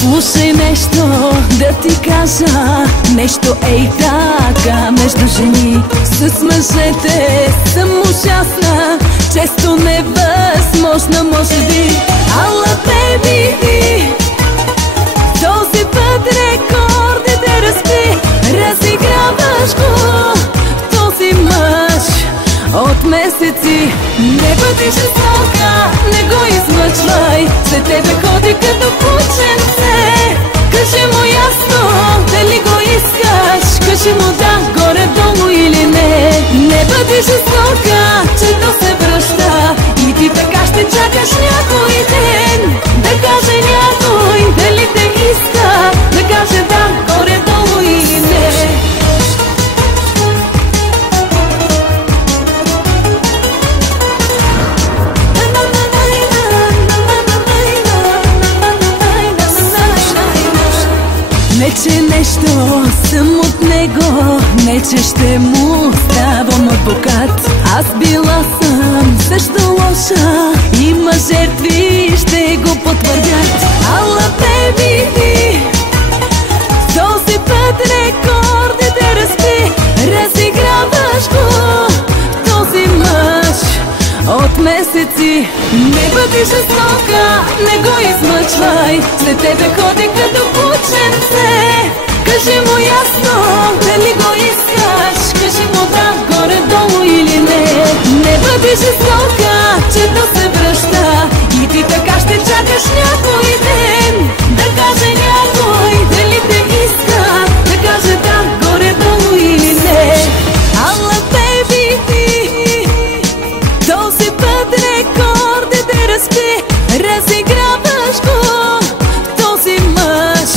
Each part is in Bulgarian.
Слушай нещо да ти кажа, нещо ей така между жени. С мъжете съм ужасна, често невъзможна може би. Ала беби, този път рекордите разби. Разиграваш го, този мъж от месеци. Не бъди жестока, не го измъчвай, за тебе ходи като кученце. Кажи му ясно, дали го искаш, кажи му да, горе-долу или не. Не бъди жестока, че то се връща и ти така ще чакаш някой ден. Да каже някой, дали те иска, да каже да, горе-долу или не. Не че нещо съм от него, не че ще му ставам адвокат. Аз била съм също лоша, има жертви, ще го потвърдят. Ала беби, този път рекордите разби. Разиграваш го, този мъж от месеци. Не бъди жестока, не го измъчвай, след тебе ходи като кученце. Кажи му ясно, дали го искаш, кажи му да, горе-долу или не. Не бъди жестока, че то се връща и ти така ще чакаш някой ден. Да каже някой, дали те иска, да каже да, горе-долу или не. Ала беби, този път рекордите разби. Разиграваш го, този мъж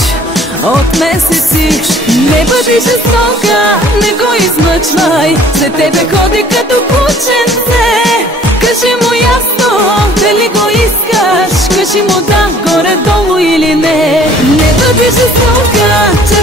от месеци. Не бъди жестока, не го измъчвай, за тебе ходи като кученце. Кажи му ясно, дали го искаш, кажи му да, горе-долу или не. Не бъди жестока, че